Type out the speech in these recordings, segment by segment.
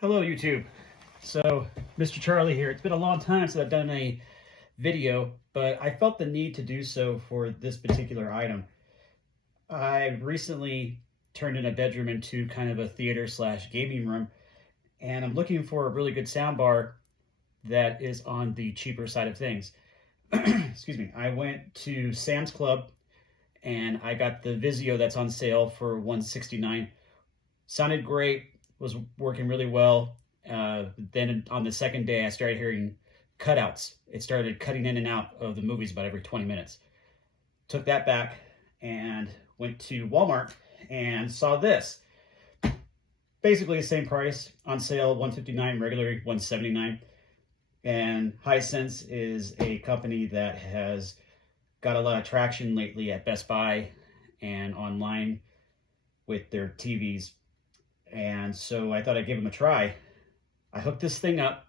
Hello YouTube. So Mr. Charlie here. It's been a long time since I've done a video, but I felt the need to do so for this particular item. I recently turned in a bedroom into kind of a theater slash gaming room, and I'm looking for a really good soundbar that is on the cheaper side of things. Excuse me. I went to Sam's Club and I got the Vizio that's on sale for $169. Sounded great. Was working really well. Then on the second day, I started hearing cutouts. It started cutting in and out of the movies about every 20 minutes. Took that back and went to Walmart and saw this. Basically the same price, on sale $159, regularly $179. And Hisense is a company that has got a lot of traction lately at Best Buy and online with their TVs. And so I thought I'd give them a try. I hooked this thing up.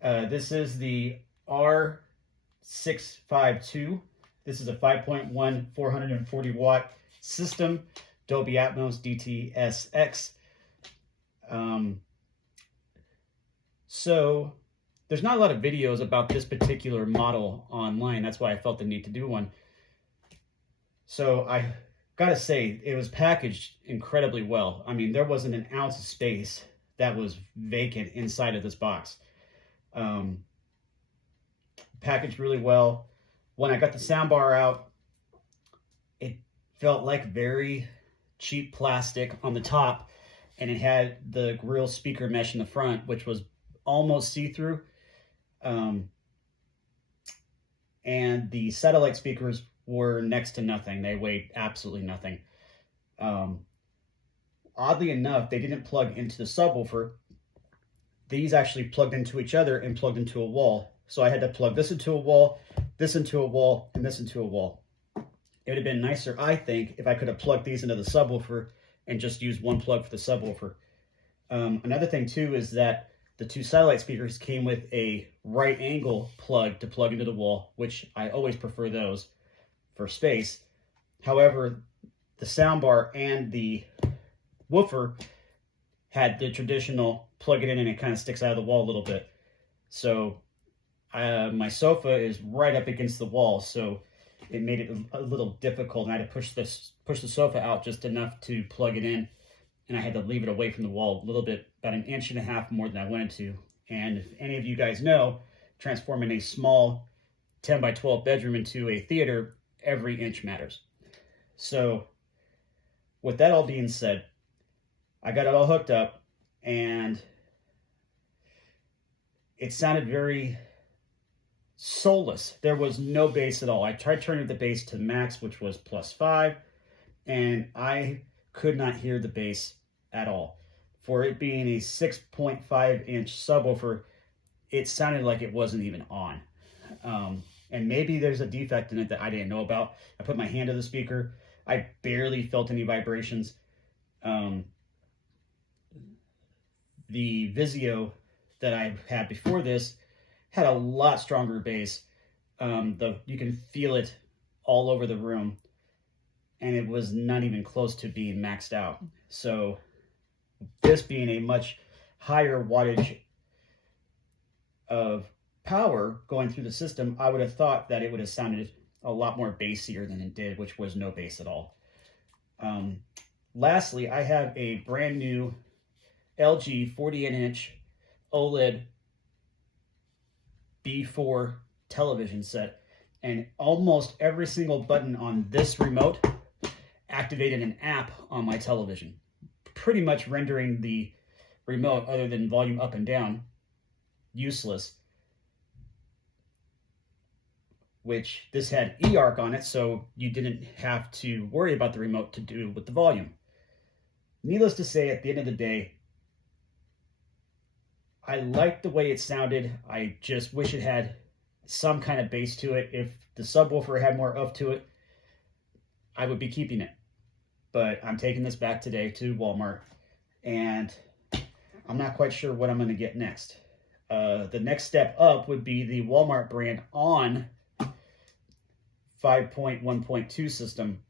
This is the R652. This is a 5.1 440 watt system, Dolby Atmos DTSX. So there's not a lot of videos about this particular model online. That's why I felt the need to do one. So I gotta say, it was packaged incredibly well. I mean, there wasn't an ounce of space that was vacant inside of this box. Packaged really well. When I got the soundbar out, it felt like very cheap plastic on the top, and it had the grill speaker mesh in the front, which was almost see-through. And the satellite speakers were next to nothing. They weighed absolutely nothing. Oddly enough, they didn't plug into the subwoofer. These actually plugged into each other and plugged into a wall. So I had to plug this into a wall, this into a wall, and this into a wall. It would have been nicer, I think, if I could have plugged these into the subwoofer and just used one plug for the subwoofer. Another thing too is that the two satellite speakers came with a right angle plug to plug into the wall, which I always prefer those for space. However, the soundbar and the woofer had the traditional plug it in and it kind of sticks out of the wall a little bit. So my sofa is right up against the wall, so it made it a little difficult, and I had to push the sofa out just enough to plug it in, and I had to leave it away from the wall a little bit, about 1.5 inches more than I wanted to. And if any of you guys know, transforming a small 10 by 12 bedroom into a theater, every inch matters. So with that all being said, I got it all hooked up, and it sounded very soulless. There was no bass at all. I tried turning the bass to max, which was +5, and I could not hear the bass at all. For it being a 6.5 inch subwoofer, it sounded like it wasn't even on. And maybe there's a defect in it that I didn't know about. I put my hand to the speaker. I barely felt any vibrations. The Vizio that I had before this had a lot stronger bass. You can feel it all over the room, and it was not even close to being maxed out. So this being a much higher wattage of power going through the system, I would have thought that it would have sounded a lot more bassier than it did, which was no bass at all. Lastly, I have a brand new LG 48-inch OLED B4 television set, and almost every single button on this remote activated an app on my television, pretty much rendering the remote, other than volume up and down, useless. Which this had eARC on it, so you didn't have to worry about the remote to do with the volume. Needless to say, at the end of the day, I liked the way it sounded. I just wish it had some kind of bass to it. If the subwoofer had more oomph to it, I would be keeping it. But I'm taking this back today to Walmart, and I'm not quite sure what I'm going to get next. The next step up would be the Walmart brand on 5.1.2 system.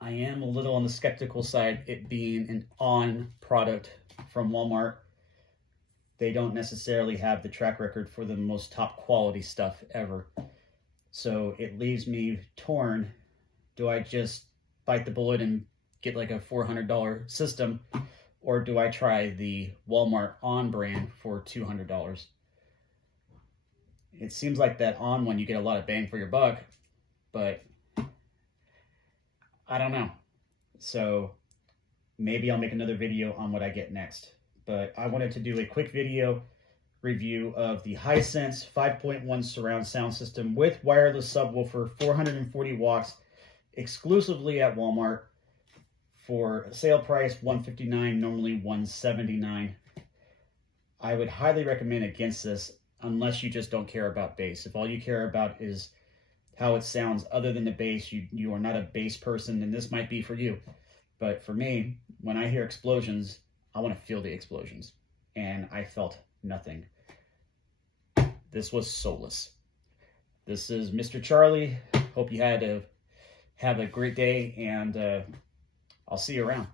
I am a little on the skeptical side, it being an on product from Walmart, they don't necessarily have the track record for the most top quality stuff ever. So it leaves me torn. Do I just bite the bullet and get like a $400 system, or do I try the Walmart On brand for $200? It seems like that On one, you get a lot of bang for your buck, but I don't know. So maybe I'll make another video on what I get next. But I wanted to do a quick video review of the Hisense 5.1 surround sound system with wireless subwoofer, 440 watts, exclusively at Walmart for sale price $159, normally $179. I would highly recommend against this unless you just don't care about bass. If all you care about is how it sounds other than the bass, you are not a bass person, and this might be for you. But for me, when I hear explosions, I want to feel the explosions, and I felt nothing. This was soulless. This is Mr. Charlie. Hope you have a great day, and I'll see you around.